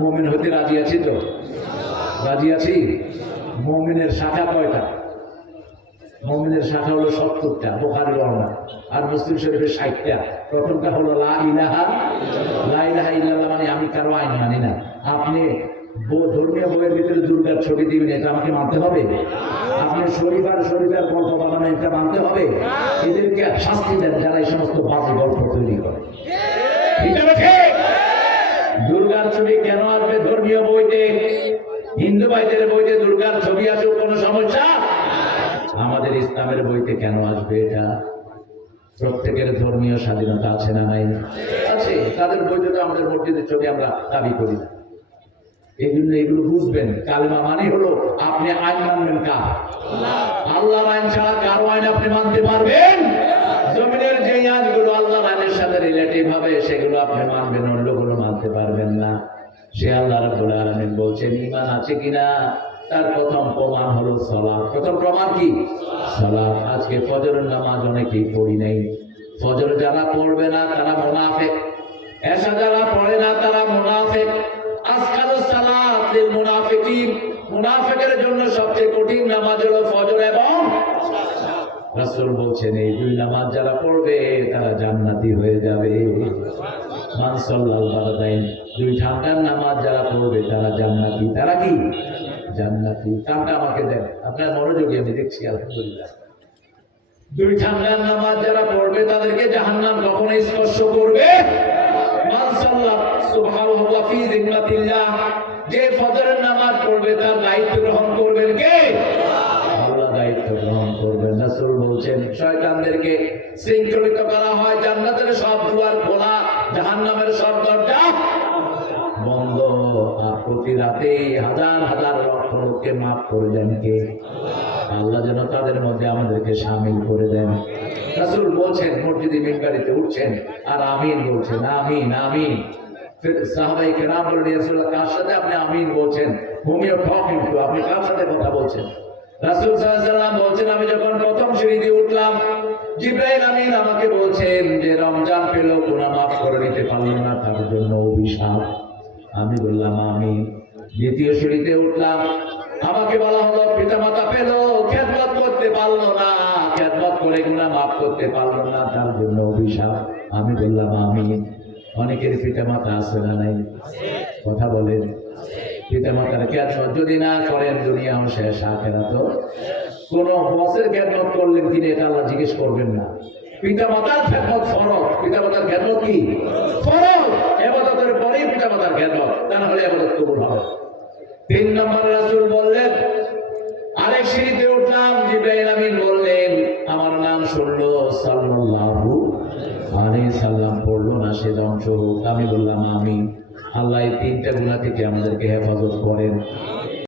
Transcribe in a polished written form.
মুমিন হতে রাজি আছি তো? রাজি আছি। মুমিনের শাখা কয়টা? মুমিনের শাখা হলো 70টা, বুখারী বর্ণনা, আর মুসলিম শরীফের 60টা। প্রথমটা হলো লা ইলাহা ইল্লাল্লাহ, মানে আমি কারো আইন মানি না। আপনি ধর্মীয় বইয়ের ভিতরে দুর্গার ছবি দিবেন, এটা আমাকে মানতে হবে? আপনি শরীফার গল্প বানানো, এটা মানতে হবে? এদেরকে শাস্তি দেন যারা এই সমস্ত বাজে গল্প তৈরি করে। দুর্গার ছবি কেন আসবে ধর্মীয় বইতে? হিন্দু ভাইদের বইতে দুর্গার ছবি আছে, কোনো সমস্যা? আমাদের ইসলামের বইতে কেন আসবে এটা? প্রত্যেকের ধর্মীয় স্বাধীনতা আছে না নাই? আছে। তাদের বইতে তো আমাদের মসজিদের ছবি আমরা দাবি করি না। এই জন্য এগুলো বুঝবেন। কালেমা মানে হলো আপনি আইন মানবেন কার? আল্লাহর আইন ছাড়া কারো আইন আপনি মানতে পারবেন? জমিনের যে আইনগুলো আল্লাহর আইনের সাথে রিলেটিভ হবে সেগুলো আপনি মানবেন, অন্যগুলো মানতে পারবেন না। সে আল্লাহ রাব্বুল আলামিন বলছেন ঈমান আছে কিনা তার প্রথম প্রমাণ হলো সালাত। প্রথম প্রমাণ কি? সালাত। আজকে ফজরের নামাজ অনেকেই পড়ি নাই। ফজর যারা পড়বে না তারা মুনাফিক, এশা যারা পড়ে না তারা মুনাফিক। আসকালুস সালাত লিল মুনাফিকিন, মুনাফিকের জন্য সবচেয়ে কঠিন নামাজ হলো ফজর এবং রাসূল বলছেন এই দুই নামাজ যারা পড়বে তারা জান্নাতি হয়ে যাবে। মান সাল্লাল ফারদাইন, দুই ঠান্ডার নামাজ যারা পড়বে তারা জান্নাতি। তারা কি? জান্নাতি। কামটা আমাকে দেন, আপনার মনোযোগী আমি দেখছি আলহামদুলিল্লাহ। দুই ঠান্ডার নামাজ যারা পড়বে তাদেরকে জাহান্নাম কখনো স্পর্শ করবে? মান সাল্লা সুবহানাল্লাহ ফি যিম্মাতিল্লাহ, যে ফজরের নামাজ পড়বে তার দায়িত্ব গ্রহণ করবেন কে? আল্লাহ দায়িত্ব গ্রহণ করবেন। রাসূল বলছেন শয়তানদেরকে শৃঙ্খলিত করা হয়, জান্নাতের সব দুয়ার খোলা, জাহান্নামের সব দরজা বন্ধ। আর প্রতি রাতে হাজার হাজার লক্ষ লোককে মাফ করে দেন কে? আল্লাহ যেন তাদের মধ্যে আমাদেরকে শামিল করে দেন। রাসূল বলছেন, মসজিদে মিম্বারিতে উঠছেন আর আমিন বলছেন, আমিন আমিন। ফির সাহাবায়ে কেরাম বললেন, ইয়া রাসূলুল্লাহ কার সাথে আপনি আমিন বলছেন? whom you are talking to, আপনি কার সাথে কথা বলছেন? রাসূল সাল্লাল্লাহু আলাইহি ওয়াসাল্লাম বলছেন, আমি যখন প্রথম সিঁড়িতে উঠলাম জিবরাইল আমিন আমাকে বলছেন যে রমজান পেল গুনাহ মাফ করে নিতে পারল না, তার জন্য অভিশাপ। আমি বললাম আমিন। দ্বিতীয় সিঁড়িতে উঠলাম, আমাকে বলা হলো পিতামাতা পেল খেদমত করতে পারলো না, খেদমত করে গুনাহ মাফ করতে পারলো না, তার জন্য অভিশাপ। আমি বললাম আমিন। অনেকের পিতামাতা আছে না নাই? কথা বলেন। পিতামাতার খেদমত যদি না করেন দুনিয়াও শেষ, আখিরাতও। কোন বসের খেদমত করলেন কিনা এটা আল্লাহ জিজ্ঞেস করবেন না। পিতামাতার খেদমত ফরজ। পিতামাতার খেদমত কি? ফরজ। ইবাদতের পরেই পিতামাতার খেদমত, তা না হলে ইবাদত কবুল হবে। 3 নম্বর রাসূল বললেন, আরেক সিঁড়িতে উঠলাম, জিবরাইল আমিন বললেন, আমার নাম শুনলো, সাল্লাল্লাহু আলাইহি সাল্লাম পড়লো না, সে ধ্বংস হোক। আমি বললাম আমিন। আল্লাহ এই 3টা গুনাহ থেকে আমাদেরকে হেফাজত করেন।